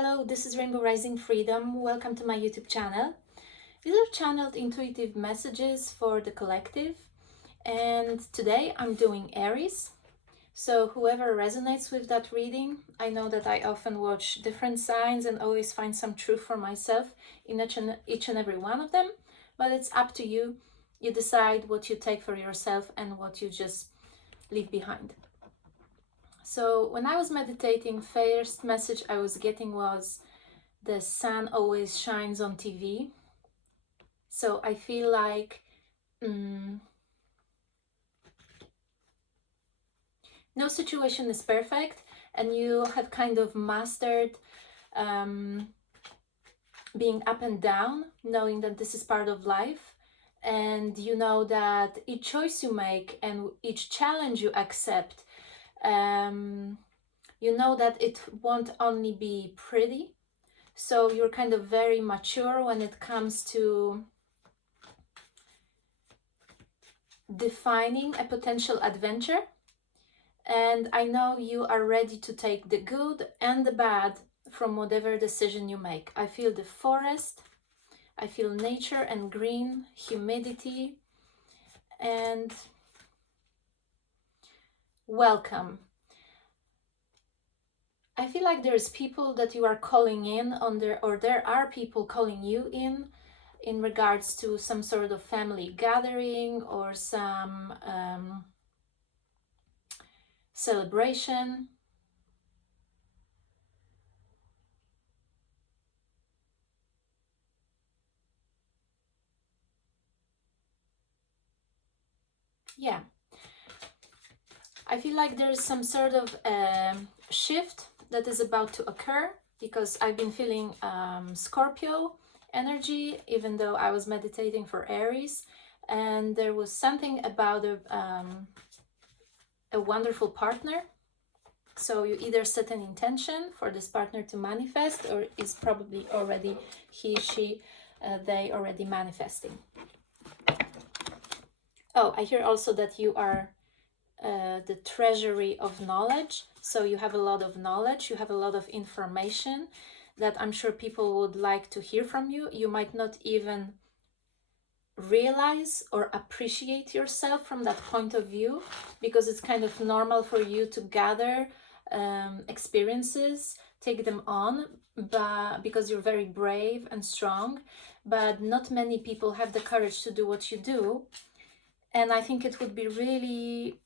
Hello, this is Rainbow Rising Freedom. Welcome to my YouTube channel. These are channeled intuitive messages for the collective, and today I'm doing Aries. So whoever resonates with that reading, I know that I often watch different signs and always find some truth for myself in each and every one of them, but it's up to you. You decide what you take for yourself and what you just leave behind. So when I was meditating, first message I was getting was the sun always shines on TV. So I feel like no situation is perfect, and you have kind of mastered being up and down, knowing that this is part of life. And you know that each choice you make and each challenge you accept, you know that it won't only be pretty. So you're kind of very mature when it comes to defining a potential adventure. And I know you are ready to take the good and the bad from whatever decision you make. I feel the forest, I feel nature and green, humidity, and welcome. I feel like there's people that you are calling in on there, or there are people calling you in regards to some sort of family gathering or some celebration. Yeah, I feel like there's some sort of shift that is about to occur, because I've been feeling Scorpio energy, even though I was meditating for Aries, and there was something about a wonderful partner. So you either set an intention for this partner to manifest, or is probably already he, she, they already manifesting. Oh, I hear also that you are the treasury of knowledge. So you have a lot of knowledge, you have a lot of information that I'm sure people would like to hear from you. You might not even realize or appreciate yourself from that point of view, because it's kind of normal for you to gather experiences, take them on, but because you're very brave and strong. But not many people have the courage to do what you do. And I think it would be really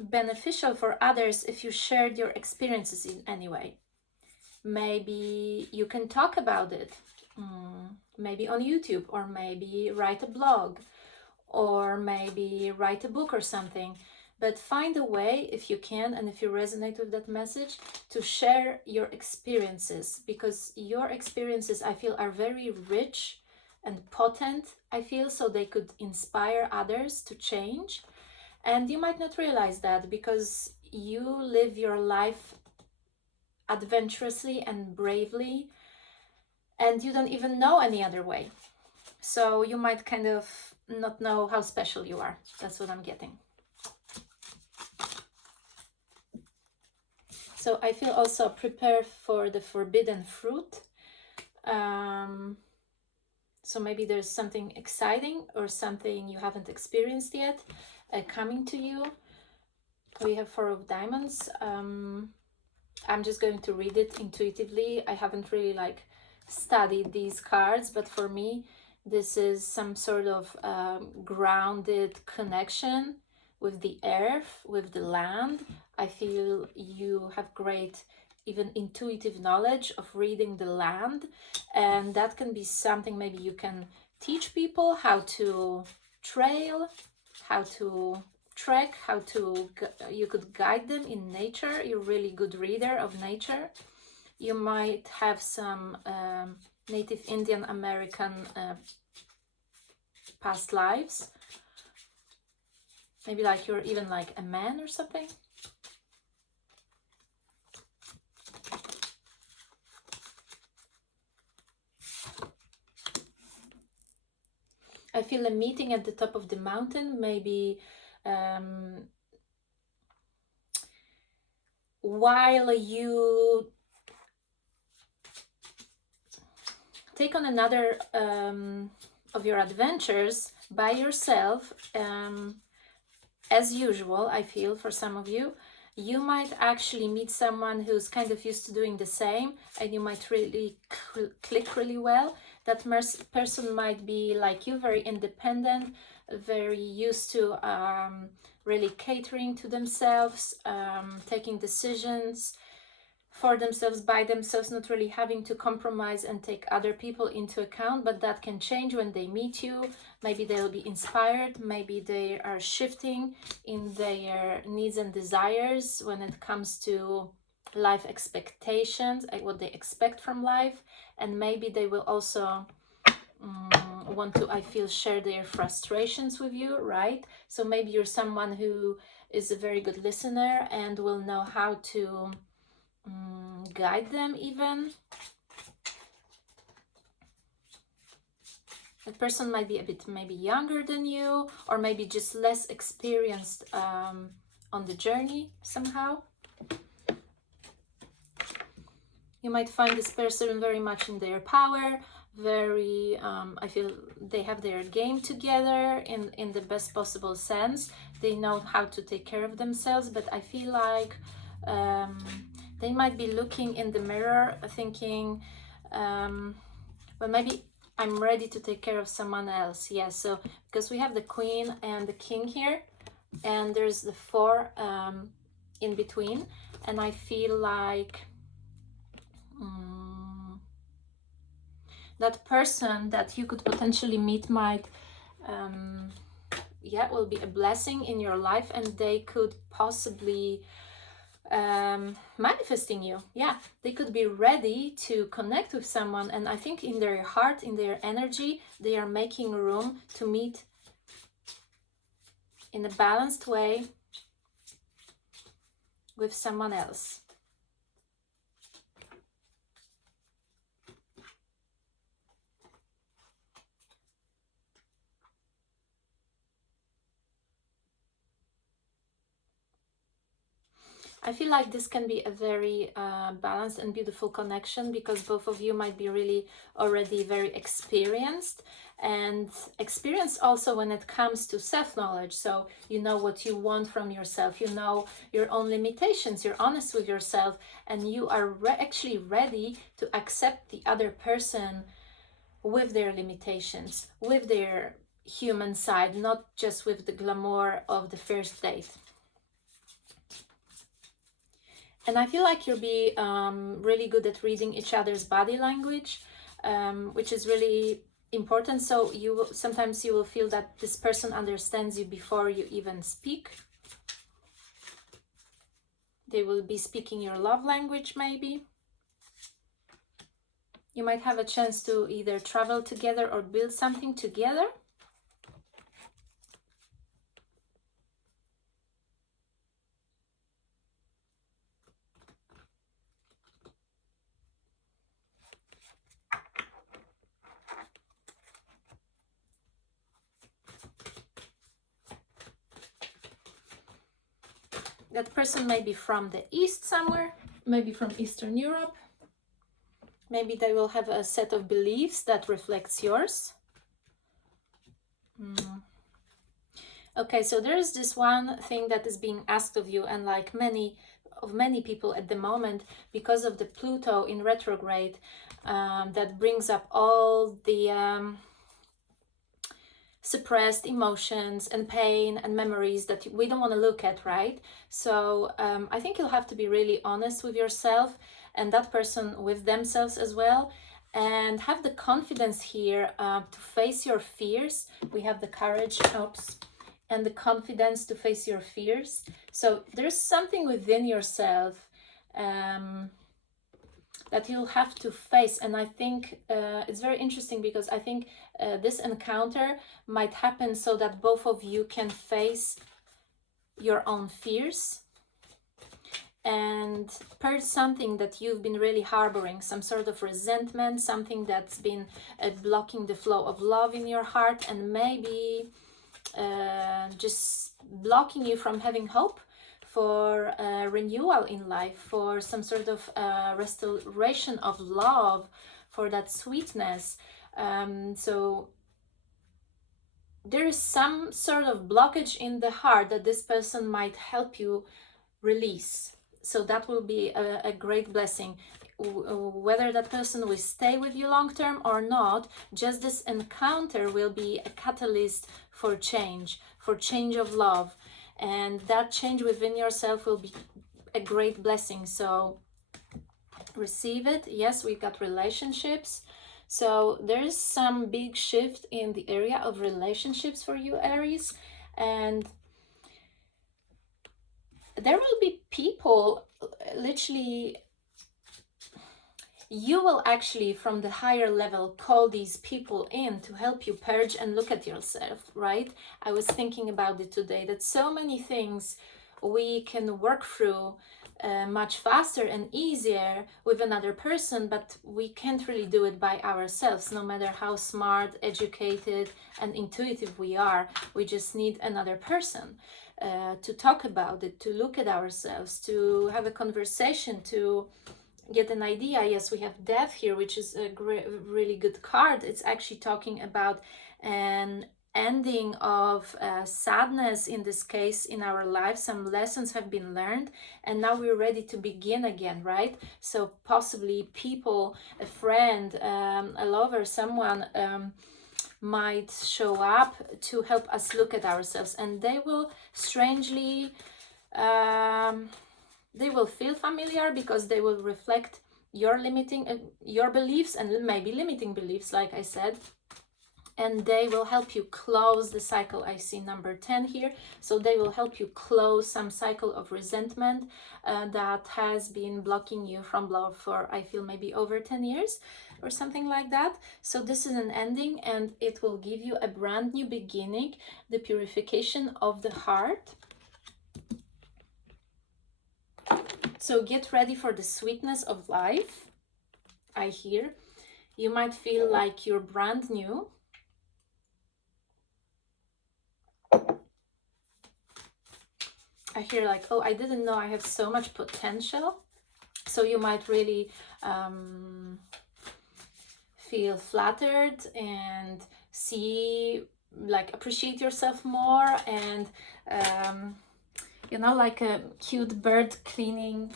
beneficial for others if you shared your experiences in any way. Maybe you can talk about it, maybe on YouTube, or maybe write a blog, or maybe write a book or something. But find a way, if you can, and if you resonate with that message, to share your experiences, because your experiences, I feel, are very rich and potent, I feel, so they could inspire others to change. And you might not realize that, because you live your life adventurously and bravely, and you don't even know any other way. So you might kind of not know how special you are. That's what I'm getting. So I feel also prepare for the forbidden fruit. So maybe there's something exciting or something you haven't experienced yet coming to you. We have Four of Diamonds. I'm just going to read it intuitively. I haven't really studied these cards, but for me, this is some sort of grounded connection with the earth, with the land. I feel you have great, even intuitive knowledge of reading the land, and that can be something maybe you can teach people how to trail, how to trek, you could guide them in nature. You're a really good reader of nature. You might have some Native Indian American past lives. Maybe you're even a man or something. I feel a meeting at the top of the mountain, maybe while you take on another of your adventures by yourself. As usual, I feel for some of you, you might actually meet someone who's kind of used to doing the same, and you might really click really well. That person might be like you, very independent, very used to really catering to themselves, taking decisions for themselves, by themselves, not really having to compromise and take other people into account. But that can change when they meet you. Maybe they'll be inspired, maybe they are shifting in their needs and desires when it comes to life expectations, what they expect from life. And maybe they will also want to, I feel, share their frustrations with you, right? So maybe you're someone who is a very good listener and will know how to guide them even. That person might be a bit maybe younger than you, or maybe just less experienced on the journey somehow. You might find this person very much in their power, very, I feel they have their game together in the best possible sense. They know how to take care of themselves, but I feel like they might be looking in the mirror thinking, well, maybe I'm ready to take care of someone else. Yeah, so because we have the Queen and the King here, and there's the 4 in between, and I feel like that person that you could potentially meet might will be a blessing in your life, and they could possibly manifesting you. Yeah, they could be ready to connect with someone, and I think in their heart, in their energy, they are making room to meet in a balanced way with someone else. I feel like this can be a very balanced and beautiful connection, because both of you might be really already very experienced, and experienced also when it comes to self-knowledge. So you know what you want from yourself, you know your own limitations, you're honest with yourself, and you are actually ready to accept the other person with their limitations, with their human side, not just with the glamour of the first date. And I feel like you'll be really good at reading each other's body language, which is really important. So sometimes you will feel that this person understands you before you even speak. They will be speaking your love language, maybe. You might have a chance to either travel together or build something together. That person may be from the East somewhere, maybe from Eastern Europe. Maybe they will have a set of beliefs that reflects yours. Okay, so there's this one thing that is being asked of you, and like many people at the moment, because of the Pluto in retrograde, that brings up all the suppressed emotions and pain and memories that we don't want to look at, right? So I think you'll have to be really honest with yourself and that person with themselves as well, and have the confidence here to face your fears. We have the courage, and the confidence to face your fears. So there's something within yourself that you'll have to face. And I think it's very interesting, because I think this encounter might happen so that both of you can face your own fears and purge something that you've been really harboring, some sort of resentment, something that's been blocking the flow of love in your heart, and maybe just blocking you from having hope for renewal in life, for some sort of restoration of love, for that sweetness. So there is some sort of blockage in the heart that this person might help you release. So that will be a great blessing. Whether that person will stay with you long term or not, just this encounter will be a catalyst for change of love. And that change within yourself will be a great blessing. So receive it. Yes, we've got relationships. So there is some big shift in the area of relationships for you, Aries. And there will be people, literally, you will actually from the higher level call these people in to help you purge and look at yourself, right? I was thinking about it today, that so many things we can work through much faster and easier with another person, but we can't really do it by ourselves, no matter how smart, educated and intuitive we are. We just need another person to talk about it, to look at ourselves, to have a conversation, to get an idea. Yes, we have death here, which is a really good card. It's actually talking about an ending of sadness, in this case, in our life. Some lessons have been learned and now we're ready to begin again, right? So possibly people, a friend, a lover, someone might show up to help us look at ourselves, and they will strangely they will feel familiar because they will reflect your limiting your beliefs and maybe limiting beliefs, like I said, and they will help you close the cycle. I see number 10 here, so they will help you close some cycle of resentment that has been blocking you from love for, I feel, maybe over 10 years or something like that. So this is an ending and it will give you a brand new beginning, the purification of the heart. So get ready for the sweetness of life. I hear you might feel like you're brand new. I hear like, oh, I didn't know I have so much potential. So you might really feel flattered and see, like, appreciate yourself more, and you know, like a cute bird cleaning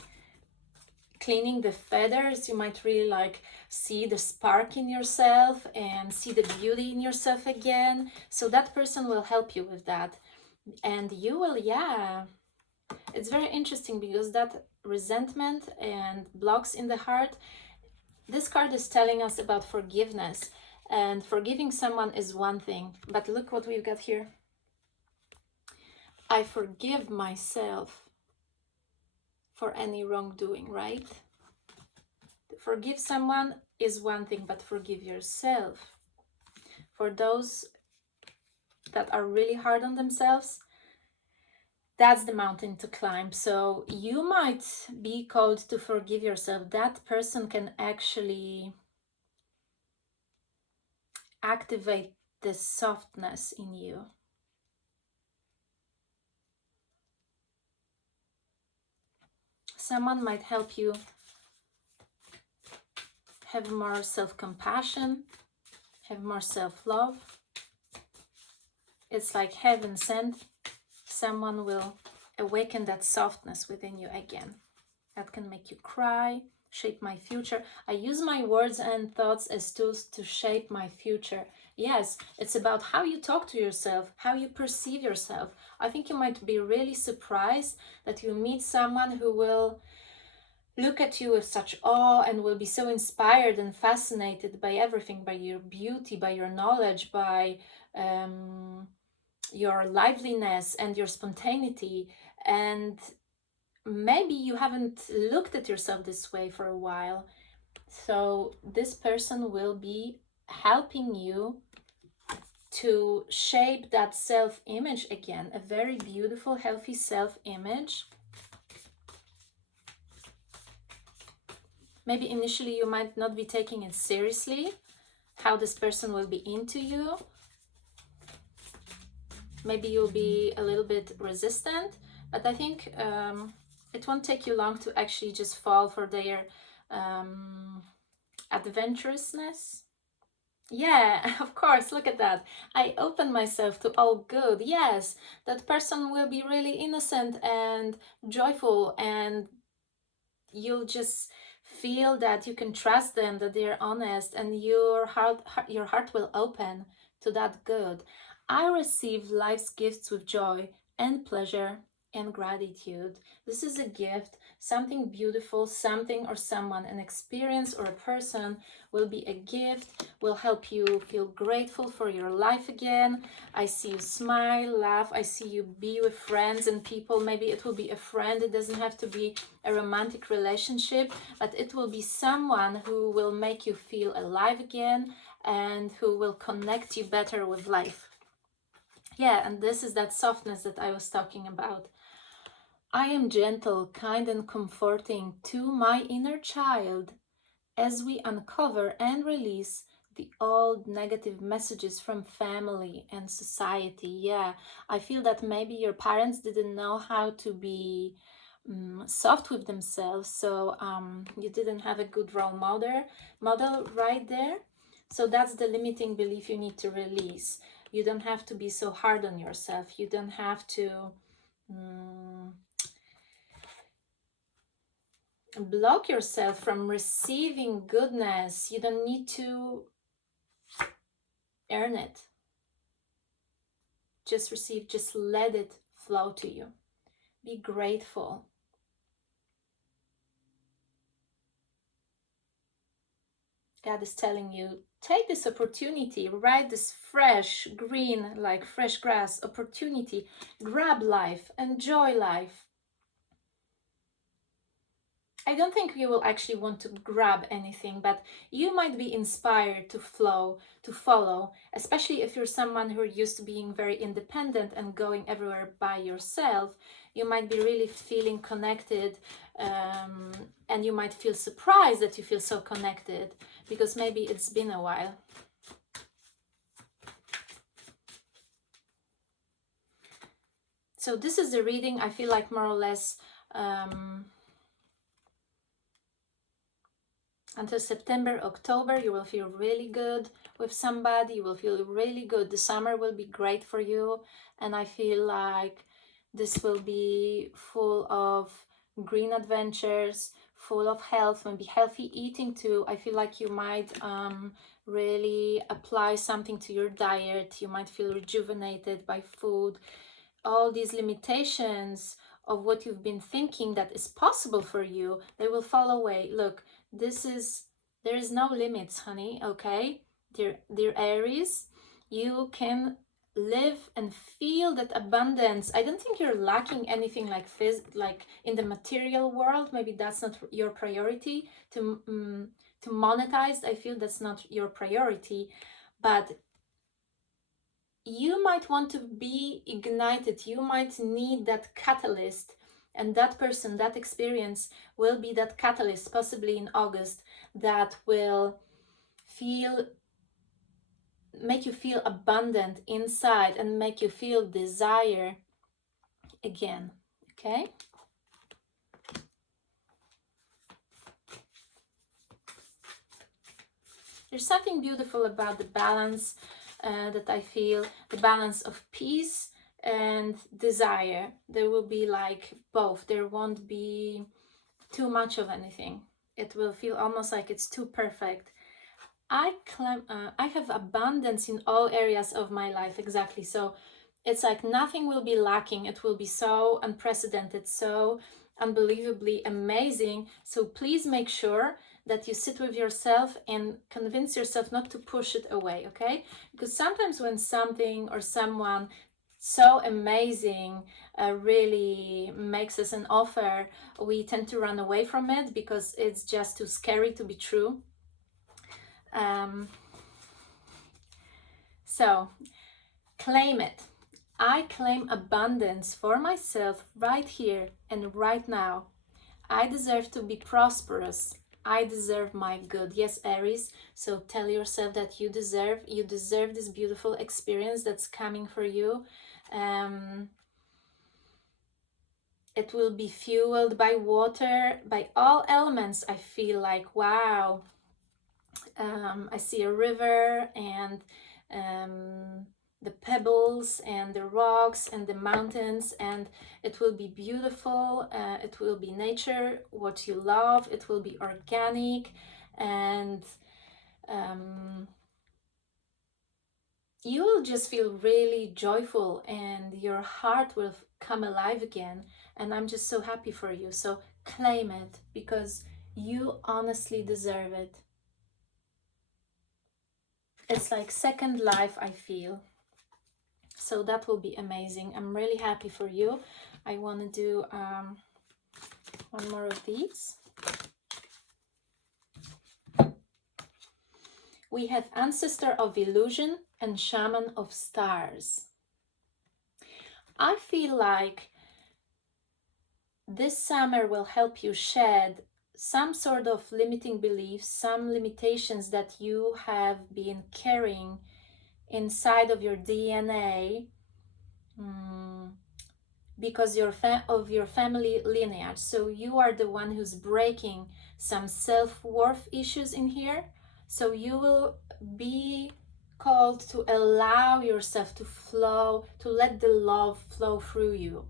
the feathers. You might really like see the spark in yourself and see the beauty in yourself again. So that person will help you with that, and you will, yeah, it's very interesting because that resentment and blocks in the heart, this card is telling us about forgiveness, and forgiving someone is one thing, but look what we've got here. I forgive myself for any wrongdoing, right? Forgive someone is one thing, but forgive yourself. For those that are really hard on themselves, that's the mountain to climb. So you might be called to forgive yourself. That person can actually activate the softness in you. Someone might help you have more self-compassion, have more self-love. It's like heaven sent. Someone will awaken that softness within you again. That can make you cry, shape my future. I use my words and thoughts as tools to shape my future. Yes, it's about how you talk to yourself, how you perceive yourself. I think you might be really surprised that you meet someone who will look at you with such awe and will be so inspired and fascinated by everything, by your beauty, by your knowledge, by your liveliness and your spontaneity. And maybe you haven't looked at yourself this way for a while. So this person will be helping you to shape that self-image again, a very beautiful, healthy self-image. Maybe initially you might not be taking it seriously, how this person will be into you. Maybe you'll be a little bit resistant, but I think it won't take you long to actually just fall for their adventurousness. Yeah, of course, look at that. I open myself to all good. Yes, that person will be really innocent and joyful, and you'll just feel that you can trust them, that they're honest, and your heart will open to that good. I receive life's gifts with joy and pleasure and gratitude. This is a gift, something beautiful, something or someone, an experience or a person will be a gift, will help you feel grateful for your life again. I see you smile, laugh, I see you be with friends and people. Maybe it will be a friend, it doesn't have to be a romantic relationship, but it will be someone who will make you feel alive again and who will connect you better with life. Yeah, and this is that softness that I was talking about. I am gentle, kind, and comforting to my inner child as we uncover and release the old negative messages from family and society. Yeah, I feel that maybe your parents didn't know how to be soft with themselves, so you didn't have a good model right there. So that's the limiting belief you need to release. You don't have to be so hard on yourself. You don't have to block yourself from receiving goodness. You don't need to earn it. Just receive, just let it flow to you. Be grateful. God is telling you, take this opportunity, right? This fresh, green, like fresh grass opportunity. Grab life, enjoy life. I don't think you will actually want to grab anything, but you might be inspired to follow, especially if you're someone who are used to being very independent and going everywhere by yourself. You might be really feeling connected, and you might feel surprised that you feel so connected because maybe it's been a while. So this is the reading. I feel like more or less until September, October, you will feel really good with somebody. You will feel really good. The summer will be great for you. And I feel like this will be full of green adventures, full of health, maybe healthy eating too. I feel like you might really apply something to your diet. You might feel rejuvenated by food. All these limitations of what you've been thinking that is possible for you, they will fall away. Look, there is no limits, honey, okay? Dear Aries, you can live and feel that abundance. I don't think you're lacking anything like in the material world. Maybe that's not your priority to monetize. I feel that's not your priority, but you might want to be ignited. You might need that catalyst, and that person, that experience will be that catalyst, possibly in August, that will make you feel abundant inside and make you feel desire again. Okay? There's something beautiful about the balance that I feel, the balance of peace and desire. There will be like both. There won't be too much of anything. It will feel almost like it's too perfect. I have abundance in all areas of my life, exactly. So it's like nothing will be lacking. It will be so unprecedented, so unbelievably amazing. So please make sure that you sit with yourself and convince yourself not to push it away, okay? Because sometimes when something or someone so amazing really makes us an offer, we tend to run away from it because it's just too scary to be true. So claim it. I claim abundance for myself right here and right now. I deserve to be prosperous. I deserve my good. Yes, Aries. So tell yourself that you deserve this beautiful experience that's coming for you. It will be fueled by water, by all elements. I feel like, wow. I see a river and the pebbles and the rocks and the mountains, and it will be beautiful. It will be nature, what you love. It will be organic, and you will just feel really joyful, and your heart will come alive again. And I'm just so happy for you. So claim it, because you honestly deserve it. It's like second life, I feel. So that will be amazing. I'm really happy for you. I want to do one more of these. We have Ancestor of Illusion and Shaman of Stars. I feel like this summer will help you shed some sort of limiting beliefs, some limitations that you have been carrying inside of your DNA, because of your family lineage. So you are the one who's breaking some self-worth issues in here. So you will be called to allow yourself to flow, to let the love flow through you.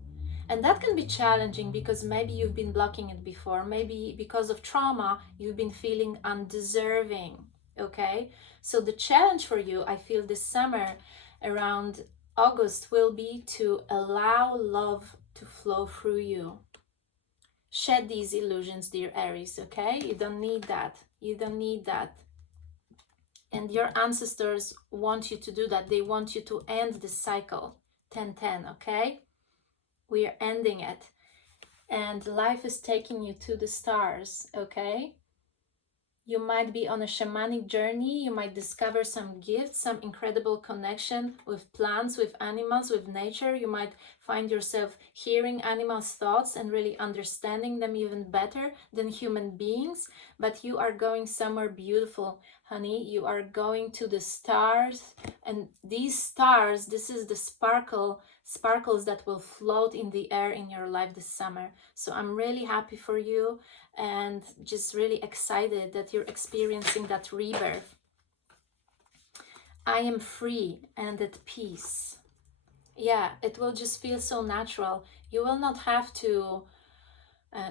And that can be challenging because maybe you've been blocking it before. Maybe because of trauma, you've been feeling undeserving. Okay? So the challenge for you, I feel this summer around August, will be to allow love to flow through you. Shed these illusions, dear Aries, okay? You don't need that. You don't need that. And your ancestors want you to do that. They want you to end the cycle. 10-10, okay? We are ending it. And life is taking you to the stars, okay? You might be on a shamanic journey. You might discover some gifts, some incredible connection with plants, with animals, with nature. You might find yourself hearing animals' thoughts and really understanding them even better than human beings. But you are going somewhere beautiful, honey. You are going to the stars. And these stars, this is the sparkles that will float in the air in your life this summer. So I'm really happy for you, and just really excited that you're experiencing that rebirth. I am free and at peace. Yeah, it will just feel so natural. You will not have to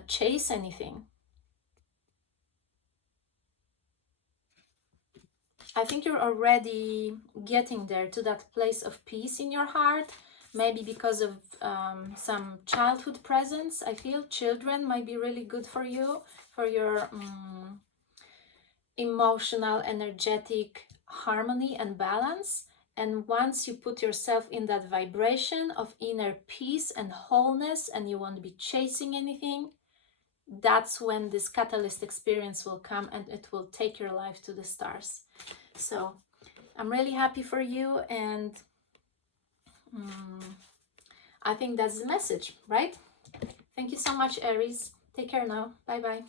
chase anything. I think you're already getting there, to that place of peace in your heart. Maybe because of some childhood presence. I feel children might be really good for you, for your emotional, energetic harmony and balance. And once you put yourself in that vibration of inner peace and wholeness, and you won't be chasing anything, that's when this catalyst experience will come, and it will take your life to the stars. So I'm really happy for you, and I think that's the message, right? Thank you so much, Aries. Take care now. Bye bye.